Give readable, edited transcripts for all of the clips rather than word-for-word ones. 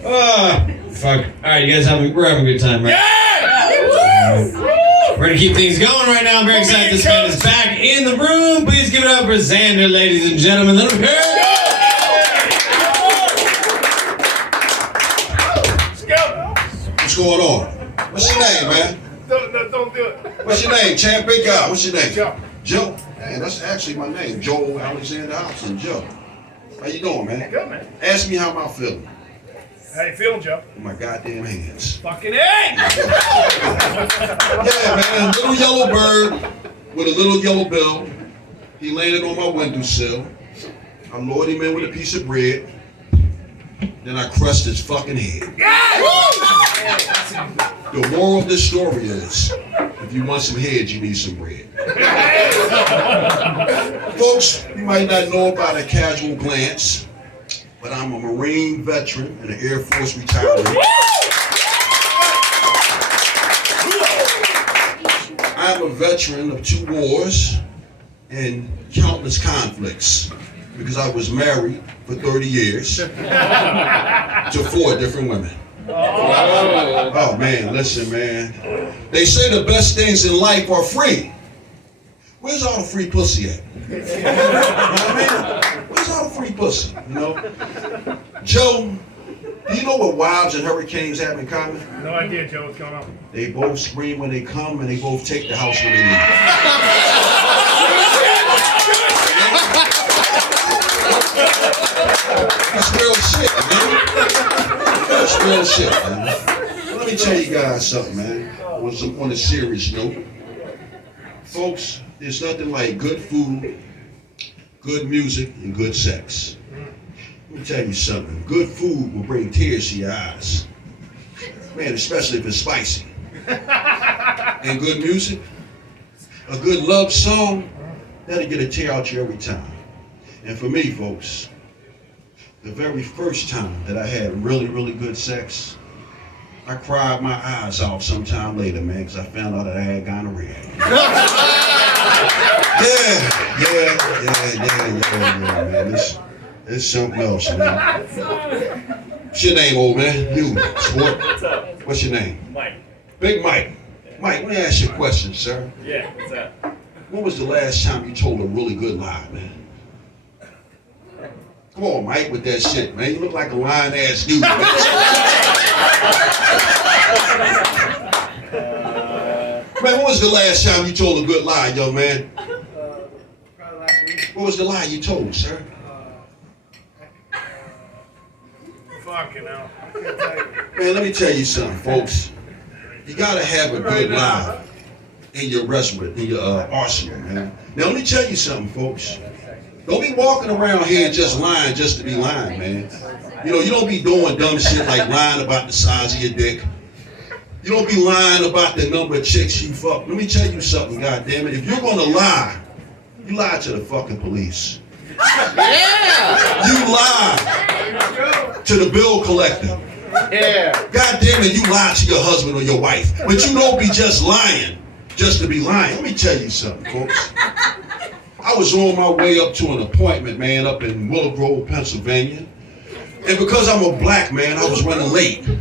Fuck. Alright, you guys we're having a good time, right? Yeah! We're gonna keep things going right now. I'm very excited this man is back in the room. Please give it up for Xander, ladies and gentlemen. Let him hear it. Let's go! What's going on? What's your name, man? Don't do it. What's your name, champ? Big guy. What's your name? Joe. Joe? Man, that's actually my name. Joel Alexander Hobson. Joe. How you doing, man? Good, man. Ask me how I'm feeling. How you feeling, Joe? With my goddamn hands. Fucking A! Yeah, man. Little yellow bird with a little yellow bill. He landed on my windowsill. I lured him in with a piece of bread. Then I crushed his fucking head. The moral of this story is, if you want some head, you need some bread. Folks, you might not know about a casual glance, but I'm a Marine veteran and an Air Force retiree. I'm a veteran of 2 wars and countless conflicts because I was married for 30 years to 4 different women. Oh man, listen, man. They say the best things in life are free. Where's all the free pussy at? You know what I mean? Where's all the free pussy? You know? Joe, do you know what wives and hurricanes have in common? No idea, Joe. What's going on? They both scream when they come and they both take the house when they leave. That's real shit, man. That's real shit, man. Let me tell you guys something, man. On a serious note. Folks, there's nothing like good food, good music, and good sex. Let me tell you something. Good food will bring tears to your eyes. Man, especially if it's spicy. And good music, a good love song, that'll get a tear out you every time. And for me, folks, the very first time that I had really, really good sex, I cried my eyes out sometime later, man, because I found out that I had gonorrhea. Yeah, man. It's something else, man. What's your name, old man? You, sport. What's up? What's your name? Mike. Big Mike. Mike, let me ask you a question, sir. Yeah, what's up? When was the last time you told a really good lie, man? Come on, Mike, with that shit, man. You look like a lying-ass dude. Man, when was the last time you told a good lie, young man? Probably last week. What was the lie you told, sir? Fucking hell. Man, let me tell you something, folks. You gotta have a good lie in your arsenal, man. Now, let me tell you something, folks. Don't be walking around here just lying just to be lying, man. You know, you don't be doing dumb shit like lying about the size of your dick. You don't be lying about the number of chicks you fuck. Let me tell you something, goddammit. If you're gonna lie, you lie to the fucking police. Yeah! You lie to the bill collector. Yeah. God damn it, you lie to your husband or your wife. But you don't be just lying, just to be lying. Let me tell you something, folks. I was on my way up to an appointment, man, up in Willow Grove, Pennsylvania. And because I'm a black man, I was running late. And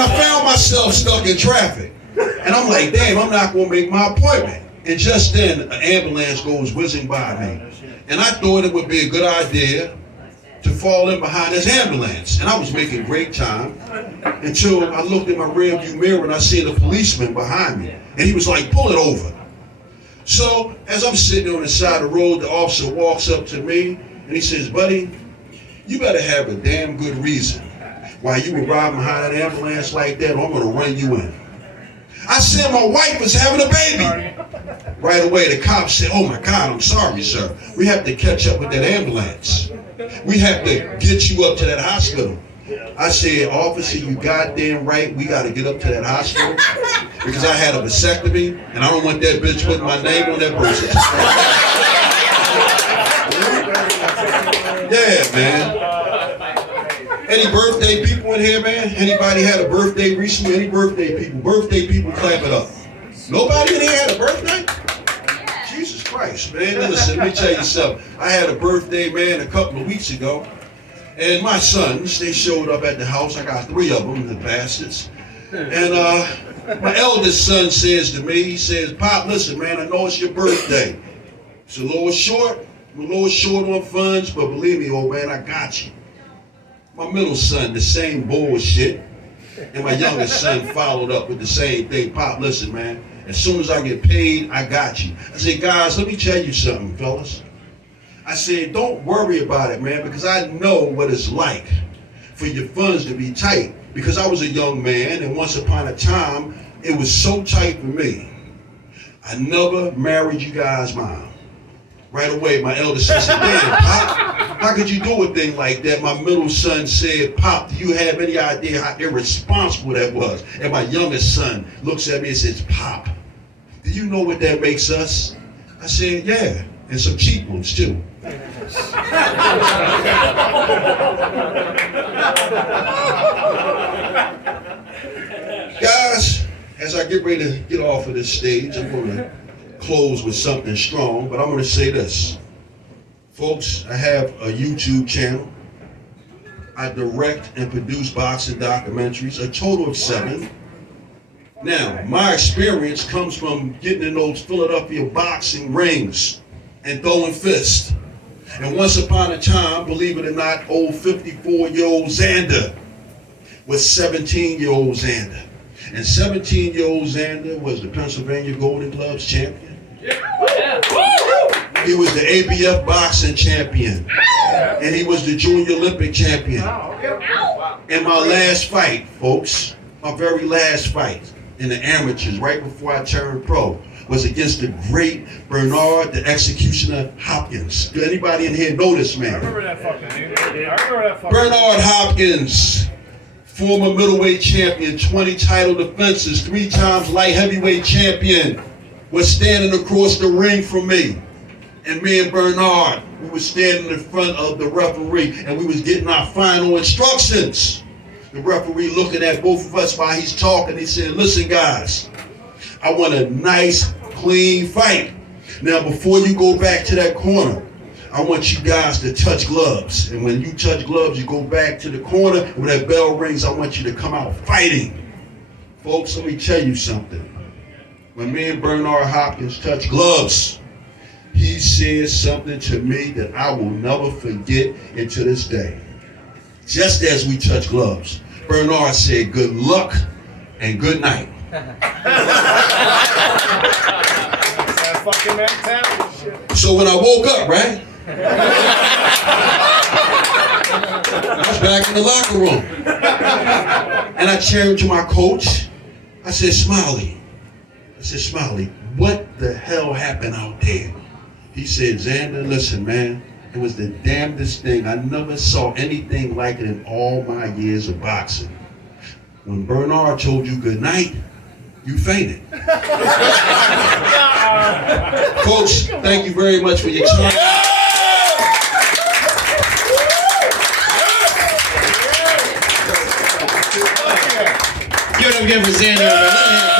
I found myself stuck in traffic. And I'm like, damn, I'm not gonna make my appointment. And just then, an ambulance goes whizzing by me. And I thought it would be a good idea to fall in behind this ambulance. And I was making great time until I looked in my rearview mirror and I seen a policeman behind me. And he was like, pull it over. So as I'm sitting on the side of the road, the officer walks up to me and he says, buddy, you better have a damn good reason why you were riding behind an ambulance like that, or I'm gonna run you in. I said my wife is having a baby. Right away, the cop said, oh my God, I'm sorry, sir. We have to catch up with that ambulance. We have to get you up to that hospital. I said, officer, you goddamn right, we got to get up to that hospital because I had a vasectomy and I don't want that bitch putting my name on that person. Yeah, man. Any birthday people in here, man? Anybody had a birthday recently? Any birthday people? Birthday people, clap it up. Nobody in here had a birthday? Jesus Christ. Christ, man. Listen, let me tell you something. I had a birthday, man, a couple of weeks ago. And my sons, they showed up at the house. I got 3 of them, the bastards. And my eldest son says to me, he says, Pop, listen, man, I know it's your birthday. It's a little short. I'm a little short on funds, but believe me, old man, I got you. My middle son, the same bullshit. And my youngest son followed up with the same thing. Pop, listen, man, as soon as I get paid, I got you. I said, guys, let me tell you something, fellas. I said, don't worry about it, man, because I know what it's like for your funds to be tight. Because I was a young man, and once upon a time, it was so tight for me. I never married you guys' mom. Right away, my eldest son said, damn, Pop, how could you do a thing like that? My middle son said, Pop, do you have any idea how irresponsible that was? And my youngest son looks at me and says, Pop, do you know what that makes us? I said, yeah, and some cheap ones too. Guys, as I get ready to get off of this stage, I'm going to close with something strong, but I'm going to say this. Folks, I have a YouTube channel. I direct and produce boxing documentaries, a total of 7. Now, my experience comes from getting in those Philadelphia boxing rings and throwing fists. And once upon a time, believe it or not, old 54-year-old Xander was 17-year-old Xander. And 17-year-old Xander was the Pennsylvania Golden Gloves champion. He was the ABF boxing champion. And he was the Junior Olympic champion. And my last fight, folks, my very last fight in the amateurs, right before I turned pro, was against the great Bernard, the Executioner Hopkins. Do anybody in here know this man? I remember that fucking name. I remember that fucking Bernard Hopkins, former middleweight champion, 20 title defenses, 3 times light heavyweight champion, was standing across the ring from me. And me and Bernard, we were standing in front of the referee and we was getting our final instructions. The referee looking at both of us while he's talking, he said, listen guys, I want a nice, clean fight. Now before you go back to that corner, I want you guys to touch gloves. And when you touch gloves, you go back to the corner, and when that bell rings, I want you to come out fighting. Folks, let me tell you something. When me and Bernard Hopkins touched gloves, he said something to me that I will never forget into this day. Just as we touched gloves, Bernard said, good luck and good night. that fucking mentality shit. So when I woke up, right? I was back in the locker room. And I turned to my coach. I said, Smiley, what the hell happened out there? He said, Xander, listen, man, it was the damnedest thing. I never saw anything like it in all my years of boxing. When Bernard told you good night, you fainted. Folks, thank you very much for your time. Give it up again for Xander.